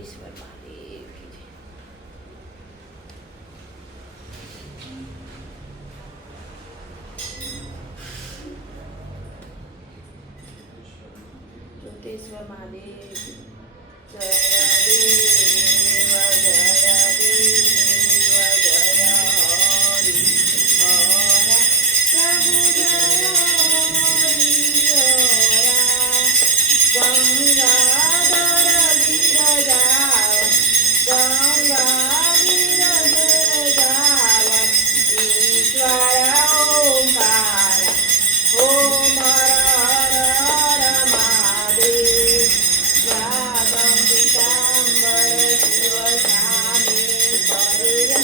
ईश्वर महादेव की जय। ज्योतेश्वर महादेव जय देव जय देव जय हरि हर प्रभु जय हरि गंगाधर गिरजाव गंगा गिरजाव ईश्वर ओंकार ओम हर हर हर महादेव स्वागम पीताम्बर शिव स्वामी पहिर्या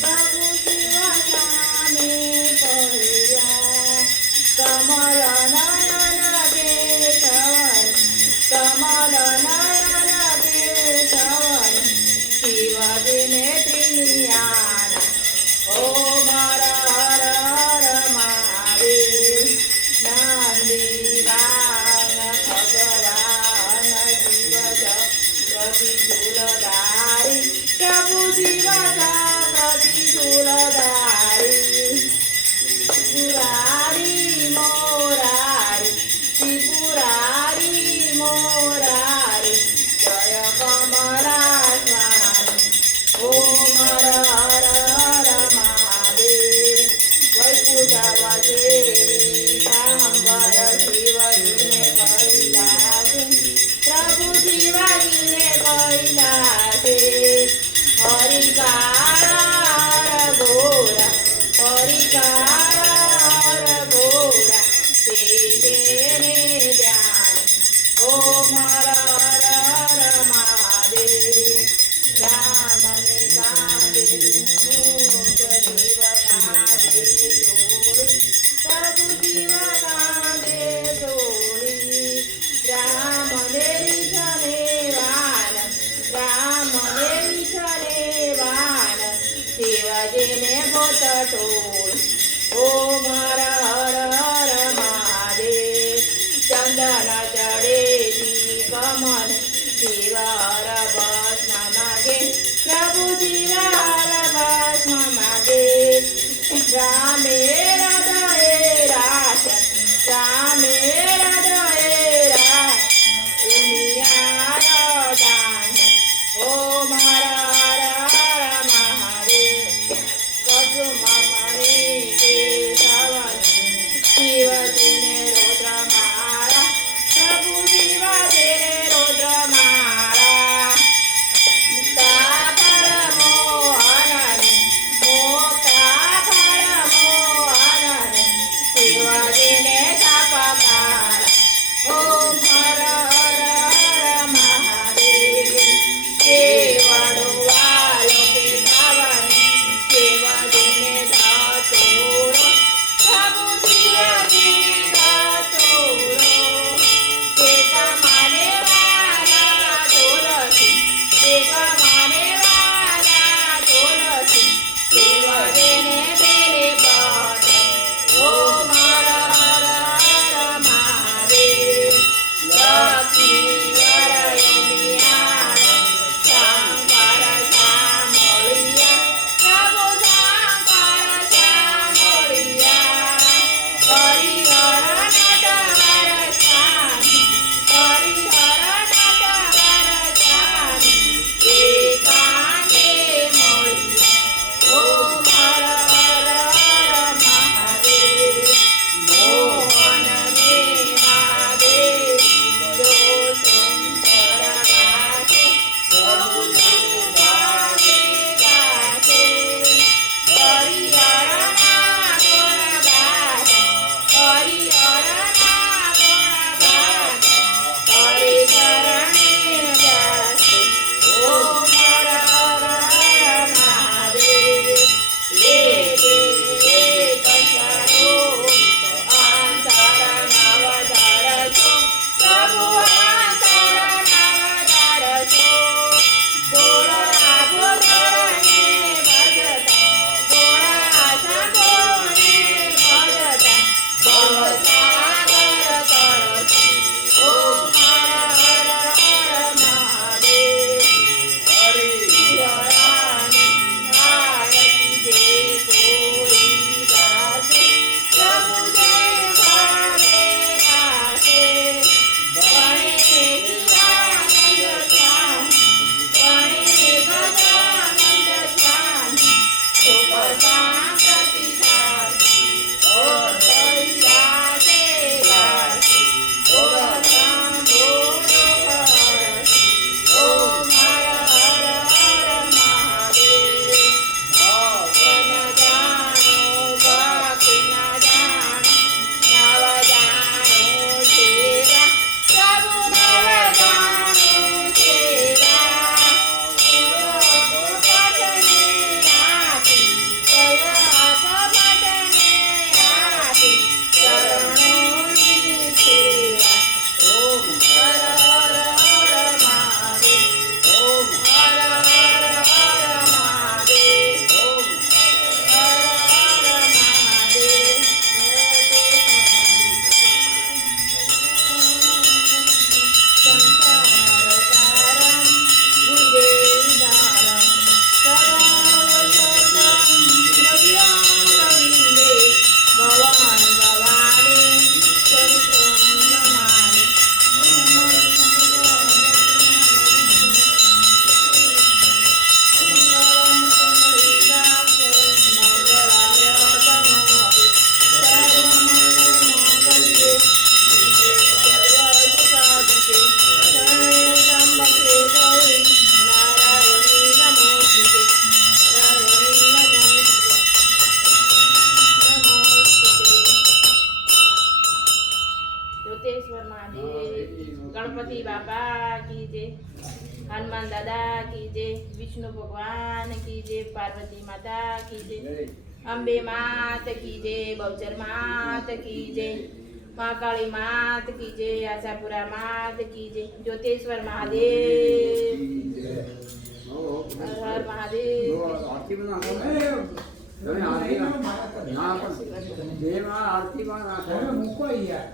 प्रभु शिव स्वामी पहिर्या कमल नयन केशवन कमल नयन केशवन शिवजी त्रिनियान ओम हर हर हर महादेव नंदीवान भगवान शिव जगति शूलधारी प्रभु शिव जगति शूलधारी त्रिपुरारी मोरारी त्रिपुरारी मोरारी जय कमला स्वामी ओम हर हर हर महादेव वैकुंठवसेवी सांबर शिवजी ने कैलासे प्रभु शिवाजी ने कैलासे हरि हर घोरा हरि हर घोरा तेरे ध्यान ओम हर हर हर महादेव राम ने कांदे मूर्त जीव कांदे जोड़ी प्रभु शिव कांदे जोड़ी राम ने रिझने वान शिवजी ने भूत टोल ओम हर हर हर महादेव चंदन चढ़े कमल शिव हर भस्म मागे प्रभु शिव हर भस्म मागे रामे हृदय राश रामे हृदय राश उमियार दान ओम हर हर हर महादेव कसुमणि केशवन शिवजी ने रुद्रमाला प्रभु शिवजी ने रुद्रमाला मुक्ता फल मोहन मुक्ता फल मोहन દાદા કી જય, વિષ્ણુ ભગવાન કી જય, પાર્વતી માતા કી જય, અંબે માત કી જય, બહુચર માત કી જય, મહાકાળી માત કી જય, આશાપુરા માત કી જય, જ્યોતેશ્વર મહાદેવ હર હર મહાદેવ. આરતી બનાવો તમે આરતી ના પણ જેમાં આરતીમાં નાખો મૂકો યાર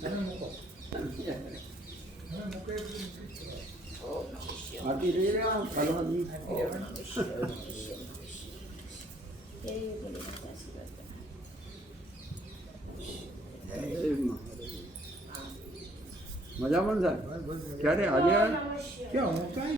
તમે મૂકો આરતી લઈ રહ્યા કરવાની મજા પણ થાય ક્યારે આજે ક્યાં મૂકાય